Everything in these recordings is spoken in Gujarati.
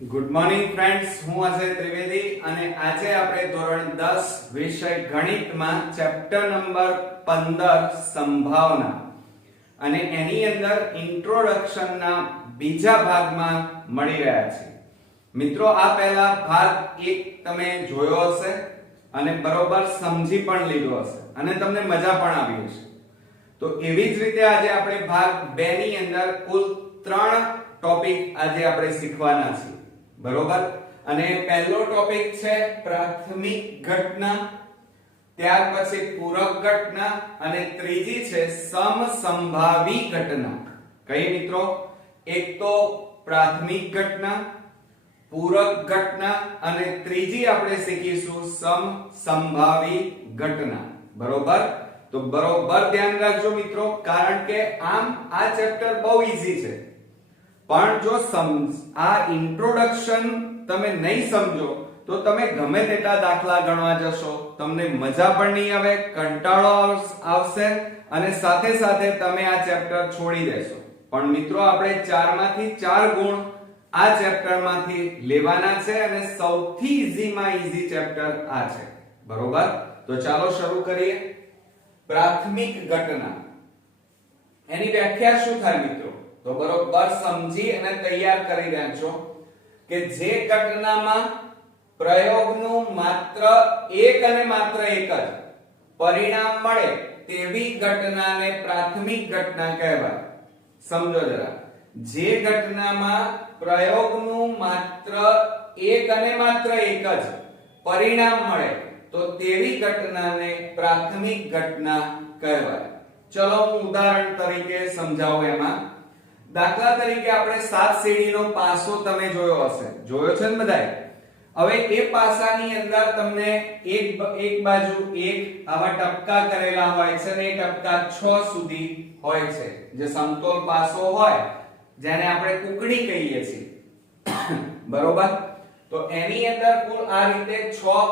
ગુડ મોર્નિંગ ફ્રેન્ડ્સ, હું અજય ત્રિવેદી અને આજે આપણે ધોરણ 10 વિષય ગણિતમાં ચેપ્ટર નંબર 15 સંભાવના અને એની અંદર ઇન્ટ્રોડક્શનના બીજા ભાગમાં મળી રહ્યા છે. મિત્રો, આ પહેલા ભાગ 1 તમે જોયો હશે અને બરોબર સમજી પણ લીધો હશે અને તમને મજા પણ આવી હશે. તો એવી જ રીતે આજે આપણે ભાગ 2 ની અંદર કુલ 3 ટોપિક આજે આપણે શીખવાના છીએ. બરોબર. અને પહેલો ટોપિક છે પ્રાથમિક ઘટના, ત્યાર પછી પૂરક ઘટના અને ત્રીજી છે સમસંભાવી ઘટના. કઈ મિત્રો? એક તો પ્રાથમિક ઘટના, પૂરક ઘટના અને ત્રીજી આપણે શીખીશું સમસંભાવી ઘટના. બરોબર. તો બરોબર ધ્યાન રાખજો મિત્રો, કારણ કે આમ આ ચેપ્ટર બહુ ઈઝી છે, પણ જો આ ઇન્ટ્રોડક્શન તમે નહીં સમજો તો તમે ગમે તેટલા દાખલા ગણવા જશો, તમને મજા પણ નહીં આવે, કંટાળો આવશે અને સાથે સાથે તમે આ ચેપ્ટર છોડી દેશો. પણ મિત્રો, આપણે 4 માંથી 4 ગુણ આ ચેપ્ટર માંથી લેવાના છે અને સૌથી ઈઝી માં ઈઝી ચેપ્ટર આ છે. બરોબર. તો ચાલો શરૂ કરીએ. પ્રાથમિક ઘટના, એની વ્યાખ્યા શું થાય મિત્રો? તો બરોબર સમજી અને તૈયાર કરી રાખજો કે જે ઘટનામાં પ્રયોગનું માત્ર એક અને માત્ર એક જ પરિણામ મળે તેવી ઘટનાને પ્રાથમિક ઘટના કહેવાય. સમજો જરા. જે ઘટનામાં પ્રયોગનું માત્ર એક અને માત્ર એક જ પરિણામ મળે તો તેવી ઘટનાને પ્રાથમિક ઘટના કહેવાય. ચલો હું ઉદાહરણ તરીકે સમજાવું. એમાં દાખલા તરીકે આપણે 7 સીડીનો પાસો તમે જોયો હશે, જોયો છે ને બધાએ? હવે એ પાસાની અંદર તમને એક બાજુ એક આવા ટપકા કરેલા હોય છે અને એ ટપકા 6 સુધી હોય છે, જે સમતોલ પાસો હોય જેને આપણે કુકડી કહીએ છીએ. બરોબર. તો એની અંદર કુલ આ રીતે 6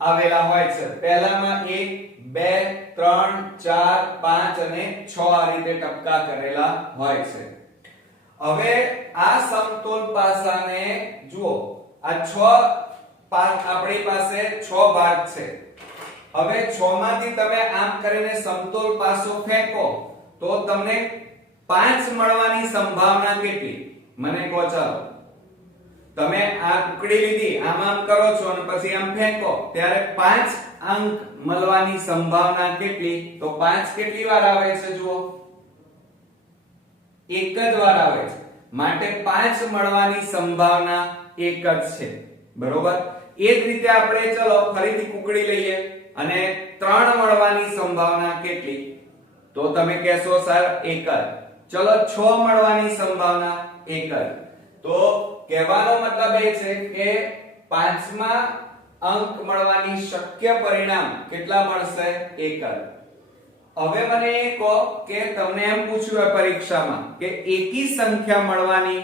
આવેલા હોય છે. પહેલામાં 1 2 3 4 5 અને 6 આ રીતે ટપકા કરેલા હોય છે. હવે આ સમતોલ પાસાને જુઓ, આ 6 આપણી પાસે 6 ભાગ છે. હવે 6 માંથી તમે આમ કરીને સમતોલ પાસો ફેંકો તો તમને 5 મળવાની સંભાવના કેટલી? મને કહો. ચાલો, તમે આ કુકડી લીધી, આમ કરો છો અને પછી આમ ફેંકો ત્યારે 5 અંક મળવાની સંભાવના કેટલી? તો 5 કેટલી વાર આવે છે? જુઓ, એક જ વાર આવે છે, માટે 5 મળવાની સંભાવના એક જ છે. બરોબર. એ જ રીતે આપણે ચલો ફરીથી કુકડી લઈએ અને 3 મળવાની સંભાવના કેટલી? તો તમે કહેશો સર એક જ. ચલો 6 મળવાની સંભાવના એક જ. તો કહેવાનો મતલબ એ છે કે 5મા અંક મળવાની શક્ય પરિણામ કેટલા મળશે? એક જ. હવે મને એ કહો કે તમને એમ પૂછ્યું પરીક્ષામાં કે એકી સંખ્યા મળવાની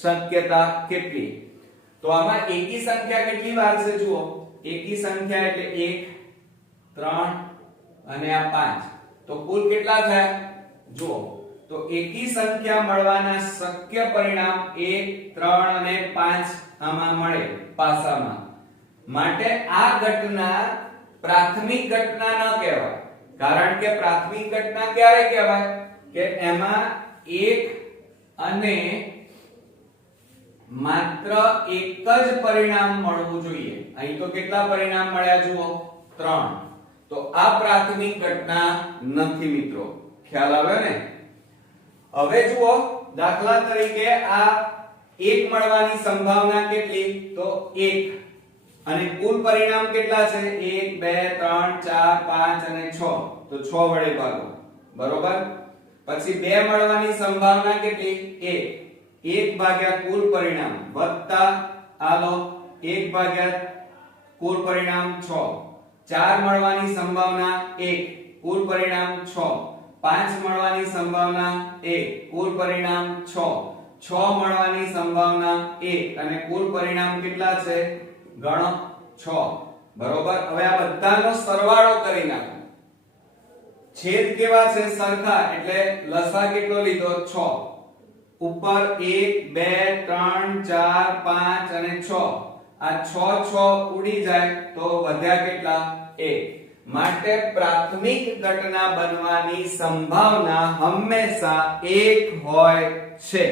શક્યતા કેટલી? તો આમાં એકી સંખ્યા કેટલી વાર છે? જુઓ, એકી સંખ્યા એટલે 1 3 અને આ 5, તો કુલ કેટલા થયા? જુઓ, તો એકી સંખ્યા મળવાના શક્ય પરિણામ 1 3 અને 5 આમાં મળે પાસામાં. માટે આ ઘટના પ્રાથમિક ઘટના ન કહેવાય, કારણ કે પ્રાથમિક ઘટના ક્યારે કહેવાય? કે એમાં એક અને માત્ર એક જ પરિણામ મળવું જોઈએ. અહીં તો કેટલા પરિણામ મળ્યા? જુઓ, 3. તો આ પ્રાથમિક ઘટના નથી મિત્રો. ખ્યાલ આવ્યો ને? હવે જુઓ, દાખલા તરીકે આ 1 મળવાની સંભાવના કેટલી? તો 1 અને કુલ પરિણામ કેટલા છે? 1 2 3 4 5 અને 6, તો 6 વડે ભાગો. બરોબર. પછી 2 મળવાની સંભાવના કેટલી? 1 ભાગ્યા કુલ પરિણામ વત્તા આલો 1 ભાગ્યા કુલ પરિણામ 6. 4 મળવાની સંભાવના 1, કુલ પરિણામ 6. 5 મળવાની સંભાવના 1, કુલ પરિણામ 6. 6 મળવાની સંભાવના 1 અને કુલ પરિણામ કેટલા છે? ગણો 6. બરોબર. હવે આ બધાનો સરવાળો કરી નાખો. છેદ કેવા છે? સરખા, એટલે લસા કેટલો લીધો? 6. ઉપર 1 2 3 4 5 અને 6 આ 6 ઉડી જાય તો વધ્યા કેટલા 1 માટે પ્રાથમિક ઘટના બનવાની સંભાવના હંમેશા 1 હોય છે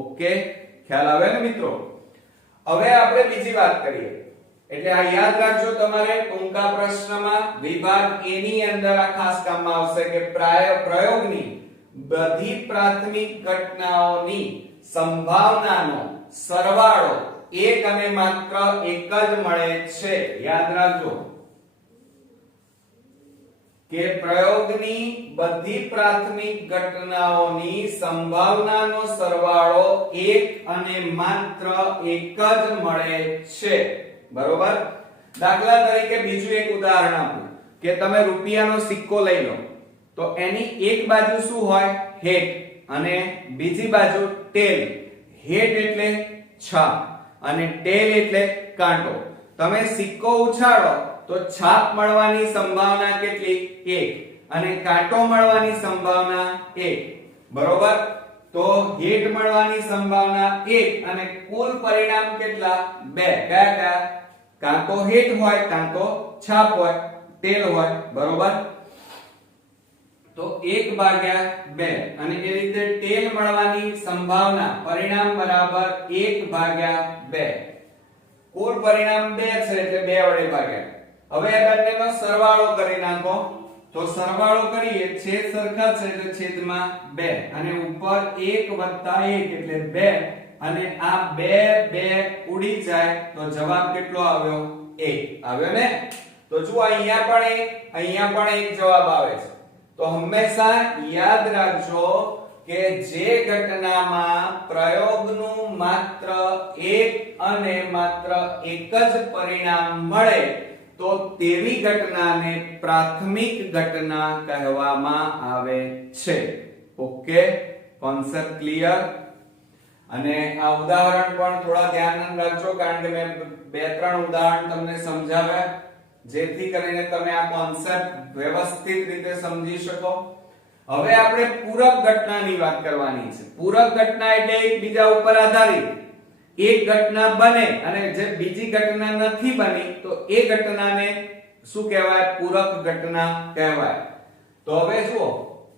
ઓકે ખ્યાલ આવે ને મિત્રો હવે આપણે બીજી વાત કરીએ એટલે આ યાદ રાખજો તમારે ટૂંકા પ્રશ્નમાં વિભાગ A ની અંદર આ ખાસ કામમાં આવશે કે પ્રયોગની બધી પ્રાથમિક ઘટનાઓની સંભાવનાનો સરવાળો એક અને માત્ર એક જ મળે છે યાદ રાખજો કે પ્રયોગની બધી પ્રાથમિક ઘટનાઓની સંભાવનાનો સરવાળો એક અને માત્ર એક જ મળે છે બરોબર દાખલા તરીકે બીજું એક ઉદાહરણ આપું કે તમે રૂપિયાનો સિક્કો લઈ લો તો એની એક બાજુ શું હોય હેટ અને બીજી બાજુ ટેલ હેટ એટલે છાપ અને ટેલ એટલે કાંટો તમે સિક્કો ઉછાળો તો છાપ મળવાની સંભાવના કેટલી 1 અને કાંટો મળવાની સંભાવના 1 બરોબર તો હેટ મળવાની સંભાવના 1 અને કુલ પરિણામ કેટલા 2 કયા કાં તો હેટ હોય કાં તો છાપ હોય ટેલ હોય બરોબર તો 1/2 અને એ રીતે ટેલ મળવાની સંભાવના પરિણામ બરાબર 1/2 કુલ પરિણામ 2 છે એટલે 2 વડે ભાગ્યા હવે આ બંનેનો સરવાળો કરી નાખો તો સરવાળો કરીએ છેદ સરખા છે એટલે છેદમાં 2 અને ઉપર 1 + 1 એટલે 2 અને આ 2 ઉડી જાય તો જવાબ કેટલો આવ્યો 1 આવ્યો ને તો જો અહીંયા પણ એક જવાબ આવે છે તો હંમેશા યાદ રાખજો કે જે ઘટનામાં પ્રયોગનું માત્ર એક અને માત્ર એક જ પરિણામ મળે તો તેવી ઘટનાને પ્રાથમિક ઘટના કહેવામાં આવે છે ઓકે કોન્સેપ્ટ ક્લિયર અને આ ઉદાહરણ પણ થોડા ધ્યાન રાખજો કારણ કે મેં 2-3 ઉદાહરણ તમને સમજાવ્યા જેથી કરીને તમે આ કોન્સેપ્ટ વ્યવસ્થિત રીતે સમજી શકો હવે આપણે પૂરક ઘટનાની વાત કરવાની છે પૂરક ઘટના એટલે એકબીજા ઉપર આધારિત એક ઘટના બને અને જે બીજી ઘટના નથી બની તો એ ઘટનાને શું કહેવાય પૂરક ઘટના કહેવાય તો હવે જુઓ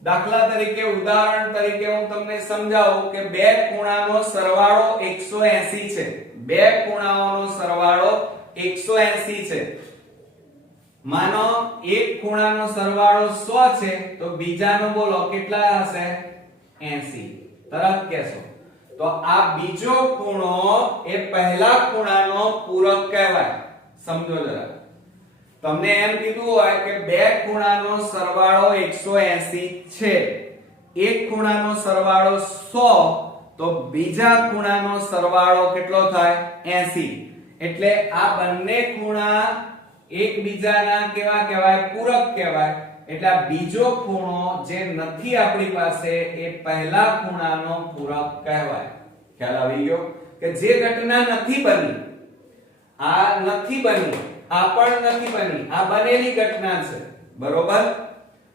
દાખલા તરીકે ઉદાહરણ તરીકે હું તમને સમજાવું કે બે ખૂણાનો સરવાળો 180 છે બે ખૂણાઓનો સરવાળો 180 છે માનો એક ખૂણાનો સરવાળો 100 છે તો બીજાનો બોલો કેટલા હશે 80 તરત કહેશો તો આ બીજો ખૂણો એ પહેલા ખૂણાનો પૂરક કહેવાય સમજો જરા તમને એમ કીધું હોય કે બે ખૂણાનો સરવાળો 180 છે એક ખૂણાનો સરવાળો 100 તો બીજા ખૂણાનો સરવાળો કેટલો થાય 80 એટલે આ બંને ખૂણા એકબીજાના કેવા કહેવાય પૂરક કહેવાય એટલે આ બીજો ખૂણો જે નથી આપણી પાસે એ પહેલા ખૂણાનો પૂરક કહેવાય ખ્યાલ આવી ગયો કે જે ઘટના નથી બની આ નથી બની આ પણ નથી બની આ બનેલી ઘટના છે બરોબર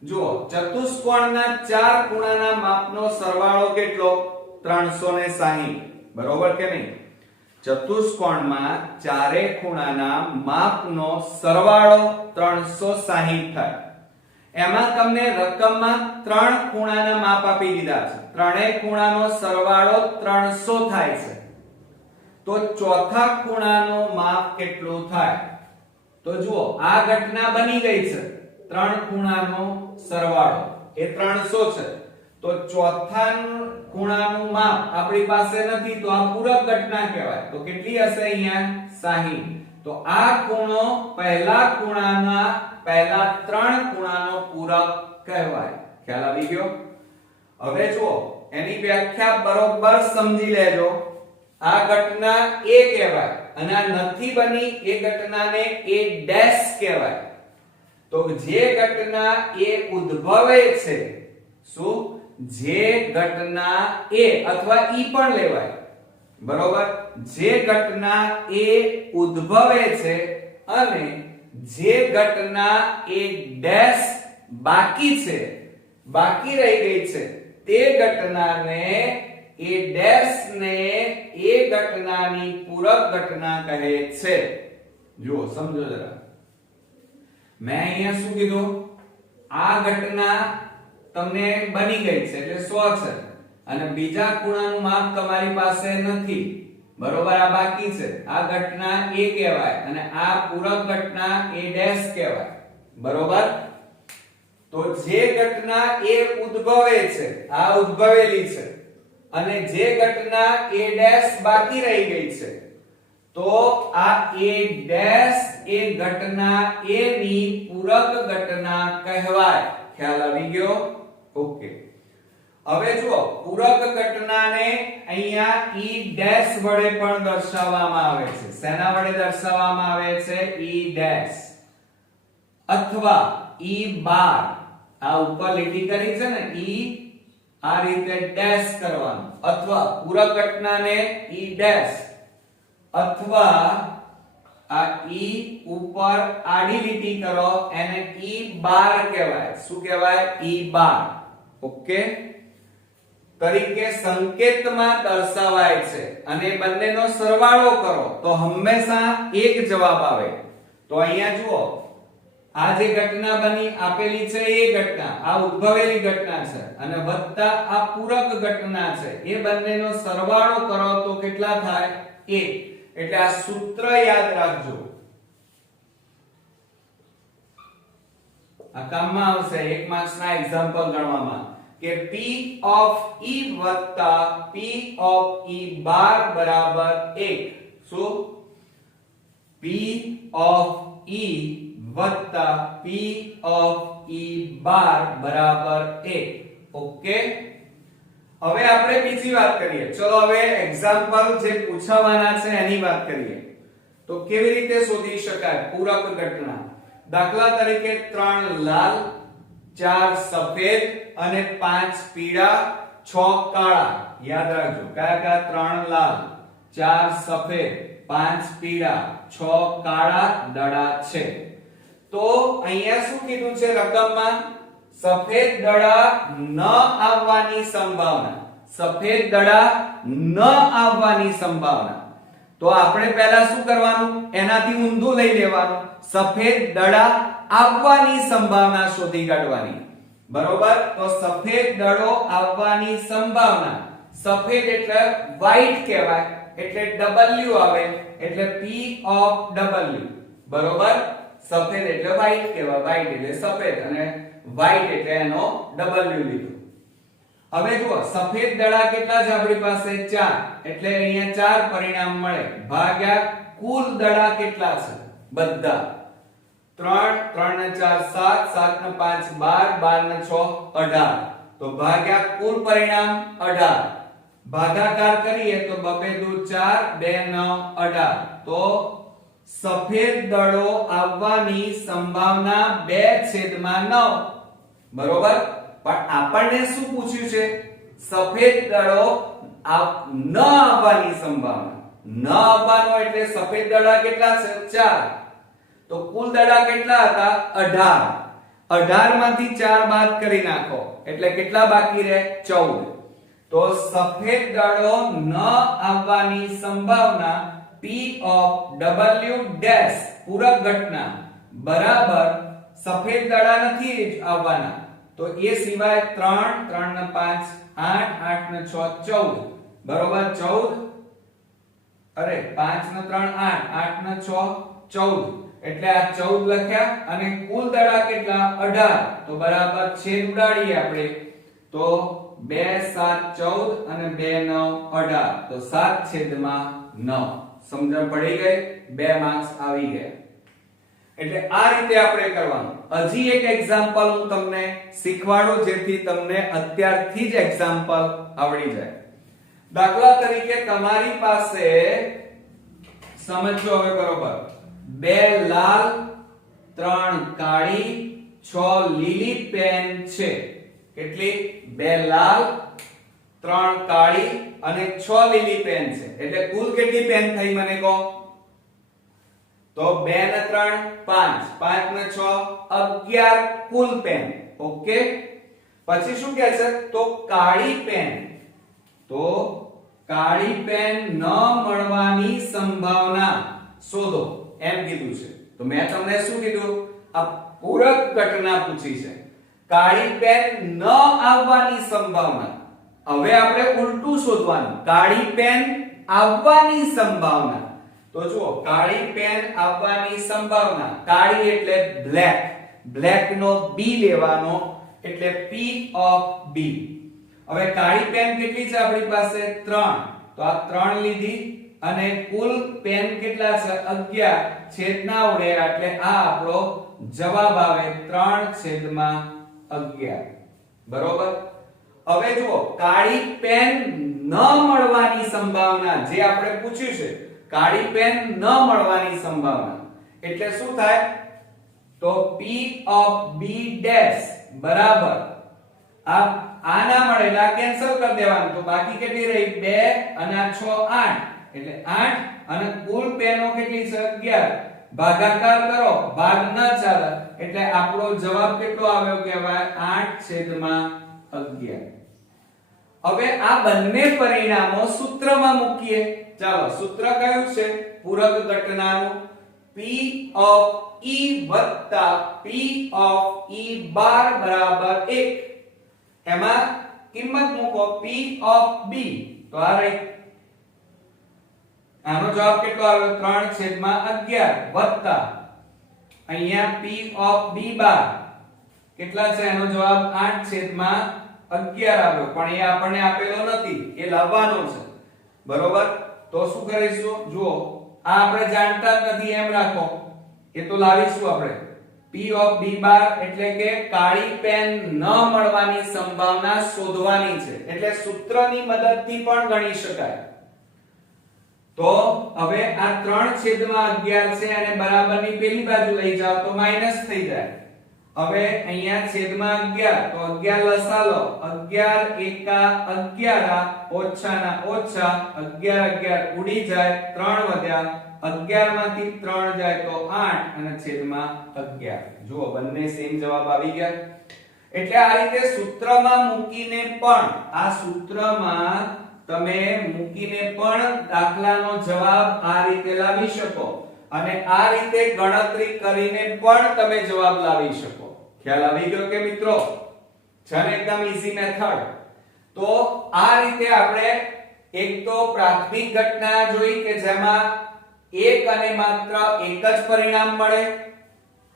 જુઓ ચતુષ્કોણના ચાર ખૂણાના માપનો સરવાળો કેટલો 360 બરોબર કે નહીં ચતુષ્કોણમાં ચારે ખૂણાના માપનો સરવાળો 360 થાય એમાં તમને રકમમાં ત્રણ ખૂણાના માપ આપી દીધા છે ત્રણેય ખૂણાનો સરવાળો 300 થાય છે તો ચોથા ખૂણાનો માપ કેટલું થાય તો જુઓ આ ઘટના બની ગઈ છે ત્રણ ખૂણાનો સરવાળો એ 300 છે તો ચોથા ખૂણાનું માપ આપણી પાસે નથી તો આ પૂરક ઘટના કહેવાય તો કેટલી હશે અહીંયા 60 તો આ ખૂણો પહેલા ખૂણાના પહેલા ત્રણ ખૂણાનો પૂરક કહેવાય ખ્યાલ આવી ગયો હવે જુઓ એની વ્યાખ્યા બરોબર સમજી લેજો આ ઘટના A કહેવાય અને આ નથી બની એ ઘટનાને A ડેશ કહેવાય તો જે ઘટના A ઉદ્ભવે છે શું જે ઘટના A અથવા E પણ લેવાય બરોબર જે ઘટના A ઉદ્ભવે છે અને જે ઘટના A ડેશ બાકી છે બાકી રહી ગઈ છે તે ઘટનાને એ ડેશ ને એ ઘટનાની પૂરક ઘટના કહે છે. જુઓ સમજો જરા, મેં અહીંયા શું કીધું, આ ઘટના તમને બની ગઈ છે એટલે 100 છે અને બીજા ખૂણાનું માપ તમારી પાસે નથી, બરોબર, આ બાકી છે. આ ઘટના A કહેવાય અને આ પૂરક ઘટના A ડેશ કહેવાય, બરોબર. તો જે ઘટના A ઉદ્ભવે છે, આ ઉદ્ભવેલી છે, અને જે ઘટના A ડેશ બાકી રહી ગઈ છે, તો આ A ડેશ એ ઘટના A ની પૂરક ઘટના કહેવાય. ખ્યાલ આવી ગયો? ઓકે. હવે જુઓ, પૂરક ઘટનાને અહીંયા E ડેશ વડે પણ દર્શાવવામાં આવે છે. શેના વડે દર્શાવવામાં આવે છે? E ડેશ અથવા E બાર. આ ઉપર લીટી કરી છે ને, E આ રીતે ડેશ કરવાનું, અથવા પૂરક ઘટનાને E ડેશ અથવા આ E ઉપર આડી લીટી કરો એને E બાર કહેવાય. શું કહેવાય? E બાર. ઓકે, તરીકે સંકેતમાં દર્શાવાય છે અને બંનેનો સરવાળો કરો તો હંમેશા એક જવાબ આવે. તો અહીંયા જુઓ, આ જે ઘટના બની આપેલી છે એ ઘટના, આ ઉદ્ભવેલી ઘટના છે, અને વત્તા આ પૂરક ઘટના છે, એ બંનેનો સરવાળો કરો તો કેટલા થાય? 1. એટલે આ સૂત્ર યાદ રાખજો, આ કામમાં આવશે 1 માર્ક્સ ના એક્ઝામ્પલ ગણવામાં, કે P of E વત્તા P of E બાર બરાબર 1. શું? P of E વત્તા P of E બાર બરાબર 1. ઓકે. હવે આપણે બીજી વાત કરીએ. ચલો હવે એક્ઝામ્પલ જે પૂછવાના છે એની વાત કરીએ. તો કેવી રીતે શોધી શકાય પૂરક ઘટના? દાખલા તરીકે 3 લાલ, 4 સફેદ અને 5 પીળા, 6 કાળા. યાદ રાખજો, કયા કયા? 3 લાલ, 4 સફેદ, 5 પીળા, 6 કાળા દડા છે. તો અહીંયા શું કીધું છે રકમમાં? સફેદ દડા ન આવવાની સંભાવના. સફેદ દડા ન આવવાની સંભાવના. તો આપણે પહેલા શું કરવાનું? એનાથી ઊંધું લઈ લેવાનું. સફેદ દડા આવવાની સંભાવના શોધી કાઢવાની, બરોબર. તો સફેદ દડો આવવાની સંભાવના, સફેદ એટલે વ્હાઈટ કહેવાય, એટલે W આવે, એટલે P of W, બરોબર. સફેદ એટલે વ્હાઈટ કહેવાય, વ્હાઈટ એટલે સફેદ અને વ્હાઈટ એટલે એનો W લીધો. હવે જુઓ, સફેદ દડા કેટલા છે આપણી પાસે? 4. એટલે અહીંયા 4 પરિણામ મળે ભાગ્યા કુલ દડા કેટલા છે બધા? 3 3 ને 4 7 7 ને 5 12 12 ને 6 18. તો ભાગ્યા કુલ પરિણામ 18. ભાગાકાર કરીએ તો 2 2 4 2 9 18. તો સફેદ દડો આવવાની સંભાવના 2/9, બરોબર. પણ આપણને શું પૂછ્યું છે? સફેદ દડો ન આવવાની સંભાવના. ન આવવાનો એટલે સફેદ દડા કેટલા છે? 4. તો કુલ દડા કેટલા હતા? 18. 18 માંથી 4 બાદ કરી નાખો એટલે કેટલા બાકી રહે? 14. તો સફેદ દડો ન આવવાની સંભાવના P of W dash પૂરક ઘટના બરાબર સફેદ દડા નથી આવવાના, તો એ સિવાય 3 3 ને 5 8 8 ને 6 14, બરોબર. 14 અરે 5 ને 3 8 8 ને 6 14, એટલે આ 14 લખ્યા અને કુલ દડા કેટલા? 18. તો બરાબર છેદ ઉડાડીએ આપણે, તો 2 7 14 અને 2 9 18, તો 7/9. સમજણ પડી ગઈ? 2 માર્ક્સ આવી ગયા. એટલે આ રીતે આપણે કરવાનું. હજી એક એક્ઝામ્પલ હું તમને શીખવાડું જેથી તમને અત્યારથી જ એક્ઝામ્પલ આવડી જાય. દાખલા તરીકે તમારી પાસે સમજો હવે બરોબર, 2 લાલ 3 કાળી 6 લીલી પેન છે. કેટલી? 2 લાલ 3 કાળી અને 6 લીલી પેન છે. એટલે કુલ કેટલી પેન થઈ મને કહો? તો 2 ને 3 5, 5 ને 6 11 કુલ પેન. ઓકે. પછી શું કહે છે? તો કાળી પેન તો કાળી પેન ન મળવાની સંભાવના શોધો એમ કીધું છે. તો મેં તમને શું કીધું? આ પૂરક ઘટના પૂછી છે. કાળી પેન ન આવવાની સંભાવના. હવે આપણે ઉલટું શોધવાનું. કાળી પેન આવવાની સંભાવના. તો જુઓ, કાળી પેન આવવાની સંભાવના. કાળી એટલે બ્લેક. બ્લેક નો બી લેવાનો એટલે P ઓફ B. હવે કાળી પેન કેટલી છે આપણી પાસે? 3. તો આ 3 લીધી અને કુલ પેન કેટલા છે? 11. છેદના ઉડેરા એટલે આ આપણો જવાબ આવે 3/11. બરોબર. હવે જુઓ, કાળી પેન ન મળવાની સંભાવના જે આપણે પૂછ્યું છે, કાળી પેન ન મળવાની સંભાવના એટલે શું થાય? તો P ઓફ B ડેશ બરાબર આ ના મળેલા કેન્સલ કરી દેવાનું. તો બાકી કેટલી રહી? 2 અને 6 8 એટલે 8 અને કુલ પેનો કેટલી છે? 11. ભાગાકાર કરો, ભાગ ન ચાલે એટલે આપણો જવાબ કેટલો આવ્યો કહેવાય? 8/11. હવે આ બંને પરિણામો સૂત્રમાં મૂકીએ. ચાલો, સૂત્ર કયું છે? પૂરક ઘટનાનું P ઓફ E વત્તા P ઓફ E બાર બરાબર 1. એમાં કિંમત મૂકો P ઓફ B. તો આ રહી. આનો જવાબ કેટલો આવ્યો? 3/11 વત્તા અહીંયા P ઓફ B બાર કેટલા છે? એનો જવાબ 8/11 આવ્યો. પણ એ આપણને આપેલો નથી, એ લાવવાનો છે. બરોબર. તો શું કરીશું? જુઓ, આ આપણે જાણતા જ નથી એમ રાખો, એ તો લાવીશું આપણે. P ઓફ B બાર એટલે કે કાળી પેન ન મળવાની સંભાવના શોધવાની છે. એટલે સૂત્રની મદદથી પણ ગણી શકાય. તો હવે આ 3/11 છે અને બરાબરની પેલી બાજુ લઈ જાઓ તો માઈનસ થઈ જાય. હવે અહીંયા છેદમાં 11 તો 11 લસા લો. 11 એકા 11 ઓછા ના ઓછા 11 ઉડી જાય, 3 વધ્યા. 11 માંથી 3 જાય તો 8 અને છેદમાં 11. જુઓ, બંને સેમ જવાબ આવી ગયા. એટલે આ રીતે સૂત્રમાં મૂકીને પણ, આ સૂત્રમાં તમે મૂકીને પણ દાખલાનો જવાબ આ રીતે લાવી શકો અને આ રીતે ગણતરી કરીને પણ તમે જવાબ લાવી શકો. ખ્યાલ આવી ગયો કે મિત્રો? છે ને એકદમ ઈઝી મેથડ. તો આ રીતે આપણે એક તો પ્રાથમિક ઘટના જોઈ કે જેમાં એક અને માત્ર એક જ પરિણામ મળે.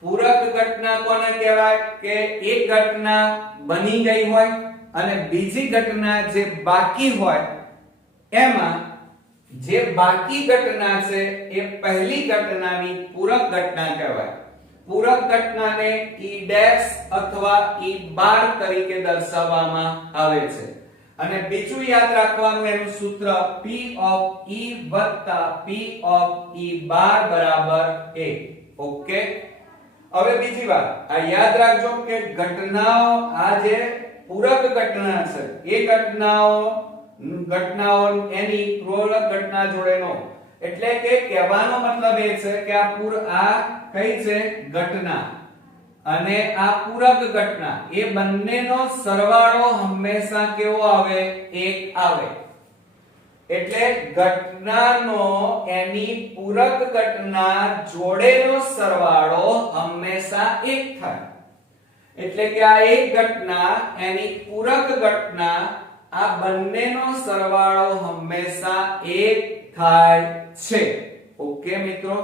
પૂરક ઘટના કોને કહેવાય? કે એક ઘટના બની ગઈ હોય અને બીજી ઘટના જે બાકી હોય, એમાં જે બાકી ઘટના છે એ પહેલી ઘટનાની પૂરક ઘટના કહેવાય. પૂરક ઘટનાને E ડેશ અથવા E બાર તરીકે દર્શાવવામાં આવે છે. અને બીજું યાદ રાખવાનું એનું સૂત્ર P ઓફ E વત્તા P ઓફ E બાર બરાબર 1. ઓકે. હવે બીજી વાત આ યાદ રાખજો કે ઘટનાઓ, આ જે પૂરક ઘટના છે એ ઘટનાઓ એની પૂરક ઘટના જોડે નો, એટલે કે કહેવાનો મતલબ એ છે કે આ કઈ છે? ઘટના અને આ પૂરક ઘટના, એ બંનેનો સરવાળો હંમેશા કેવો આવે? 1 આવે. એટલે ઘટનાનો એની પૂરક ઘટના જોડેનો સરવાળો હંમેશા 1 થાય. એટલે કે આ એક ઘટના એની પૂરક ઘટના, આ બંનેનો સરવાળો હંમેશા 1 થાય છે. ઓકે મિત્રો?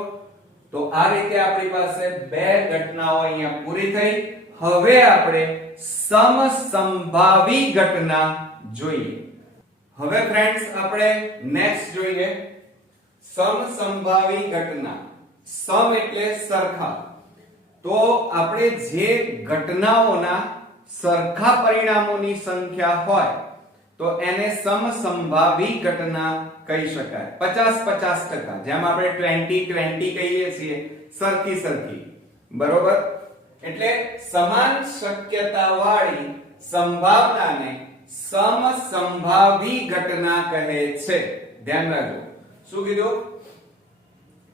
તો આ રીતે આપણી પાસે બે ઘટનાઓ અહીંયા પૂરી થઈ. હવે આપણે સમસંભાવી ઘટના જોઈએ. હવે ફ્રેન્ડ્સ આપણે નેક્સ્ટ જોઈએ સમસંભાવી ઘટના. સમ એટલે સરખા. તો આપણે જે ઘટનાઓના સરખા પરિણામોની સંખ્યા હોય તો એને સમસંભાવી ઘટના કહી શકાય. 50-50%, જેમ આપણે 20-20 કહીએ છીએ, સરખી. બરોબર? એટલે સમાન શક્યતા વાળી સંભાવનાને સમસંભાવી ઘટના કહે છે. ધ્યાન રાખજો. શું કીધું?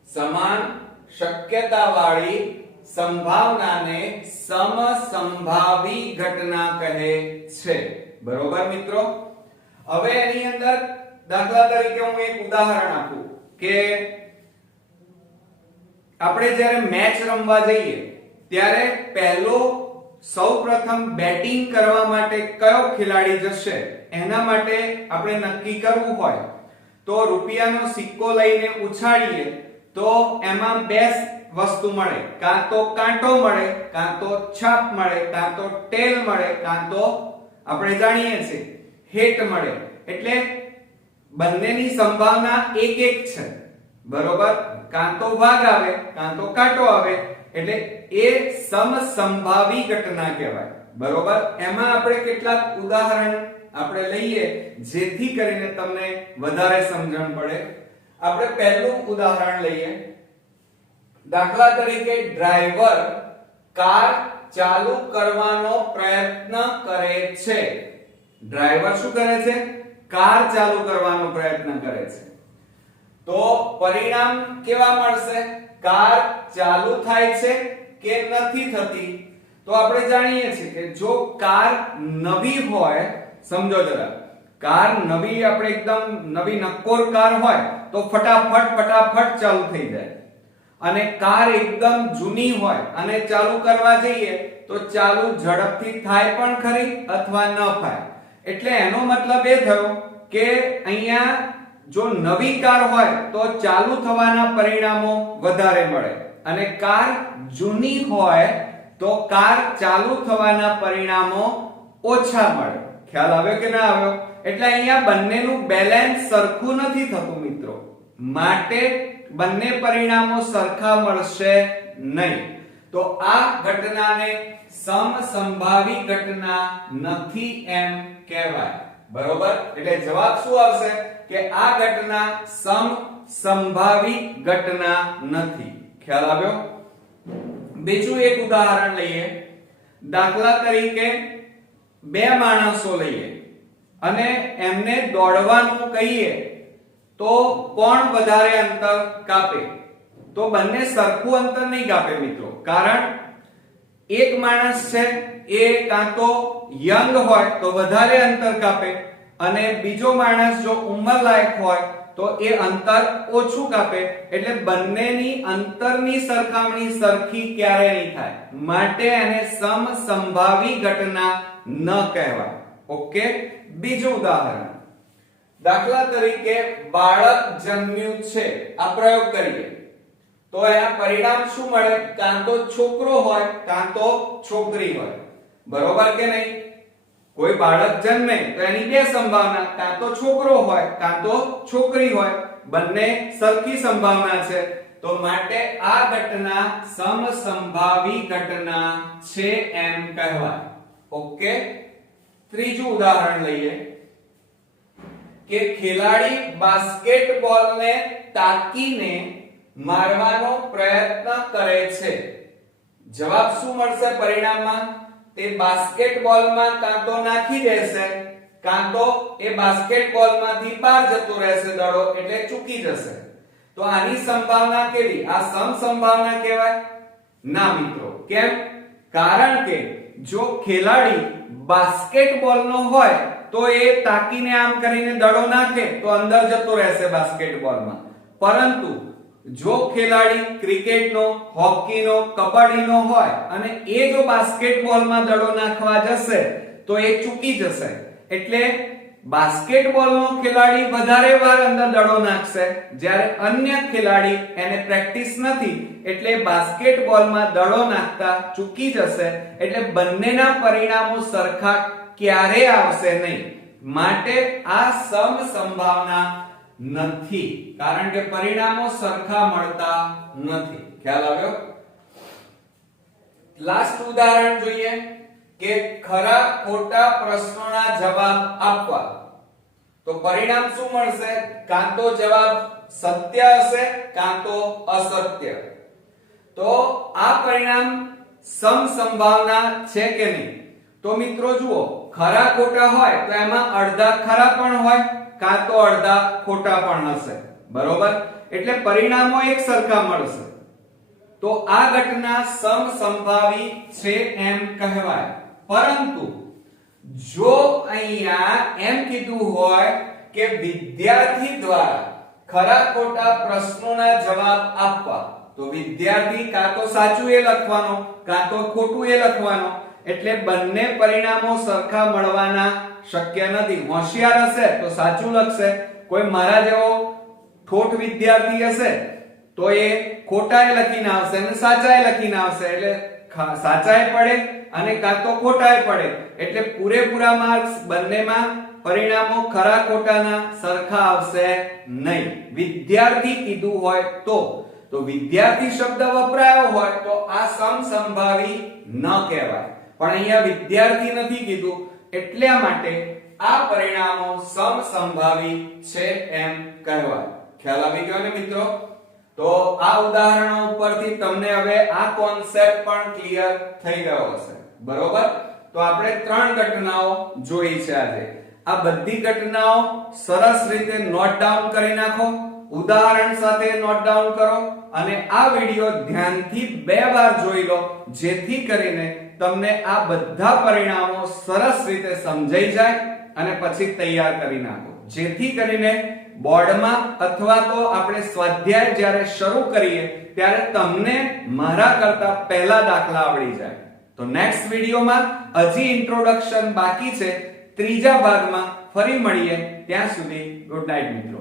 સમાન શક્યતા વાળી સંભાવનાને સમસંભાવી ઘટના કહે છે. બરોબર મિત્રો? હવે એની અંદર દાખલા તરીકે હું એક ઉદાહરણ આપું કે આપણે જ્યારે મેચ રમવા જઈએ ત્યારે પહેલો સૌપ્રથમ બેટિંગ કરવા માટે કયો ખેલાડી જશે એના માટે આપણે નક્કી કરવું હોય તો રૂપિયાનો સિક્કો લઈને ઉછાળીએ તો એમાં બે વસ્તુ મળે, કાં તો કાંટો મળે, કાં તો છાપ મળે, કાં તો ટેલ મળે, કાં તો આપણે જાણીએ છીએ હેટ મળે. એટલે બંનેની સંભાવના એક એક છે, બરોબર. કાં તો ભાગ આવે, કાં તો કાંટો આવે, એટલે એ સમસંભાવી ઘટના કહેવાય, બરોબર. એમાં આપણે કેટલાક ઉદાહરણ આપણે લઈએ જેથી કરીને તમને વધારે સમજણ પડે. આપણે પહેલું ઉદાહરણ લઈએ. દાખલા તરીકે ડ્રાઈવર કાર ચાલુ કરવાનો પ્રયત્ન કરે છે. ડ્રાઈવર શું કરે છે? કાર ચાલુ કરવાનો પ્રયત્ન કરે છે. તો પરિણામ કેવા મળશે? કાર ચાલુ થાય છે કે નથી થતી? તો આપણે જાણીએ છીએ કે જો કાર નવી હોય, સમજો જરા, કાર નવી, આપણે એકદમ નવી નક્કોર કાર હોય તો ફટાફટ ચાલુ થઈ જાય, અને કાર એકદમ જૂની હોય અને ચાલુ કરવા જઈએ તો ચાલુ ઝડપથી થાય પણ ખરી અથવા ન થાય. એટલે એનો મતલબ એ થયો કે અહીંયા જો નવી કાર હોય તો ચાલુ થવાના પરિણામો વધારે મળે, અને કાર જૂની હોય તો કાર ચાલુ થવાના પરિણામો ઓછા મળે. ખ્યાલ આવ્યો કે ના આવ્યો? એટલે અહીંયા બંનેનું બેલેન્સ સરખું નથી થતું મિત્રો, માટે બંને પરિણામો સરખા મળશે નહીં. તો આ ઘટનાને સમસંભાવી ઘટના નથી એમ કહેવાય, બરોબર. એટલે જવાબ શું આવશે કે આ ઘટના સમસંભાવી ઘટના નથી. ખ્યાલ આવ્યો? બીજું એક ઉદાહરણ લઈએ. દાખલા તરીકે બે માણસો લઈએ અને એમને દોડવાનું કહીએ તો કોણ વધારે અંતર કાપે? તો બંને સરખું અંતર નહીં કાપે મિત્રો, કારણ એક માણસ છે એ કાં તો યંગ હોય તો વધારે અંતર કાપે, અને બીજો માણસ જો ઉંમરલાયક હોય તો એ અંતર ઓછું કાપે. એટલે બંનેની અંતરની સરખામણી સરખી ક્યારે નહીં થાય, માટે એને સમસંભાવી ઘટના ન કહેવાય. ઓકે. બીજું ઉદાહરણ. દાખલા તરીકે બાળક જન્મ્યું છે, આ પ્રયોગ કરીએ તો એના પરિણામ શું મળે? કાં તો છોકરો હોય કાં તો છોકરી હોય, બરોબર કે નહીં? કોઈ બાળક જન્મે તો એની બે સંભાવના, કાં તો છોકરો હોય કાં તો છોકરી હોય, બંને સરખી સંભાવના છે. તો માટે આ ઘટના સમસંભાવી ઘટના છે એમ કહેવાય. ઓકે. ત્રીજું ઉદાહરણ લઈએ કે ખેલાડી બાસ્કેટબોલને તાકીને મારવાનો પ્રયત્ન કરે છે. જવાબ શું મળશે પરિણામમાં? તે બાસ્કેટબોલમાં કાં તો નાખી દેશે, કાં તો એ બાસ્કેટબોલમાંથી બહાર જતો રહેશે દડો, એટલે ચૂકી જશે. તો આની સંભાવના કેવી? આ સમસંભાવના કહેવાય? ના મિત્રો. કેમ? કારણ કે જો ખેલાડી બાસ્કેટબોલનો હોય તો એ તાકીને આમ કરીને દડો નાખે તો અંદર જતો રહેશે બાસ્કેટબોલમાં, પરંતુ જો ખેલાડી ક્રિકેટનો, હોકીનો, કબડ્ડીનો હોય અને એ જો બાસ્કેટબોલમાં દડો નાખવા જશે તો એ ચૂકી જશે. એટલે બાસ્કેટબોલનો ખેલાડી વધારે વાર અંદર દડો નાખશે, જ્યારે અન્ય ખેલાડી એને પ્રેક્ટિસ નથી એટલે બાસ્કેટબોલમાં દડો નાખતા ચૂકી જશે. એટલે બંનેના પરિણામો સરખા ક્યારે આવશે નહીં, માટે આ સમસંભાવના નથી, કારણ કે પરિણામો સરખા મળતા નથી. ખ્યાલ આવ્યો? લાસ્ટ ઉદાહરણ જોઈએ કે ખરા ખોટા પ્રશ્નોના જવાબ આપવા. તો પરિણામ શું મળશે? કાં તો જવાબ સત્ય હશે કાં તો અસત્ય. તો આ પરિણામ સમસંભાવના છે કે નહીં? તો મિત્રો જુઓ, ખરા ખોટા હોય તો એમાં અડધા ખરા પણ હોય કાં તો અડધા ખોટા પણ હશે, બરોબર. એટલે પરિણામો એક સરખા મળશે. તો આ ઘટના સમસંભાવી છે એમ કહેવાય. પરંતુ જો અહીંયા એમ કીધું હોય કે વિદ્યાર્થી દ્વારા ખરા ખોટા પ્રશ્નોના જવાબ આપવા, તો વિદ્યાર્થી કાં તો સાચું એ લખવાનો કાં તો ખોટું એ લખવાનો, એટલે બંને પરિણામો સરખા મળવાના શક્ય નથી. હોશિયાર હશે તો સાચું લખશે, કોઈ મારા જેવો ઠોઠ વિદ્યાર્થી હશે તો એ ખોટાએ લખીને આવશે અને સાચાએ લખીને આવશે, એટલે સાચાએ પડે અને કાં તો ખોટાએ પડે, એટલે પૂરેપૂરા માર્ક્સ બંનેમાં પરિણામો ખરા ખોટાના સરખા આવશે નહીં. વિદ્યાર્થી કીધું હોય તો વિદ્યાર્થી શબ્દ વપરાયો હોય તો આ સમસંભાવી ન કહેવાય, પણ અહીંયા વિદ્યાર્થી નથી કીધું એટલા માટે આ પરિણામો સમસંભાવી છે એમ કહેવાય. ખ્યાલ આવી ગયો ને મિત્રો? તો આ ઉદાહરણો ઉપરથી તમને હવે આ કોન્સેપ્ટ પણ ક્લિયર થઈ ગયો હશે, બરોબર? તો આપણે 3 ઘટનાઓ જોઈ છે આજે. આ બધી ઘટનાઓ સરસ રીતે નોટ ડાઉન કરી નાખો, ઉદાહરણ સાથે નોટ ડાઉન કરો અને આ વિડિયો ધ્યાનથી 2 વાર જોઈ લો, જેથી કરીને તમને આ બધા પરિણામો સરસ રીતે સમજાઈ જાય અને પછી તૈયાર કરી નાખો, જેથી કરીને બોર્ડમાં અથવા તો આપણે સ્વાધ્યાય જ્યારે શરૂ કરીએ ત્યારે તમને મારા કરતા પહેલા દાખલા આવડી જાય. તો નેક્સ્ટ વિડિયોમાં હજી ઇન્ટ્રોડક્શન બાકી છે, ત્રીજા ભાગમાં ફરી મળીએ. ત્યાં સુધી ગુડ નાઇટ મિત્રો.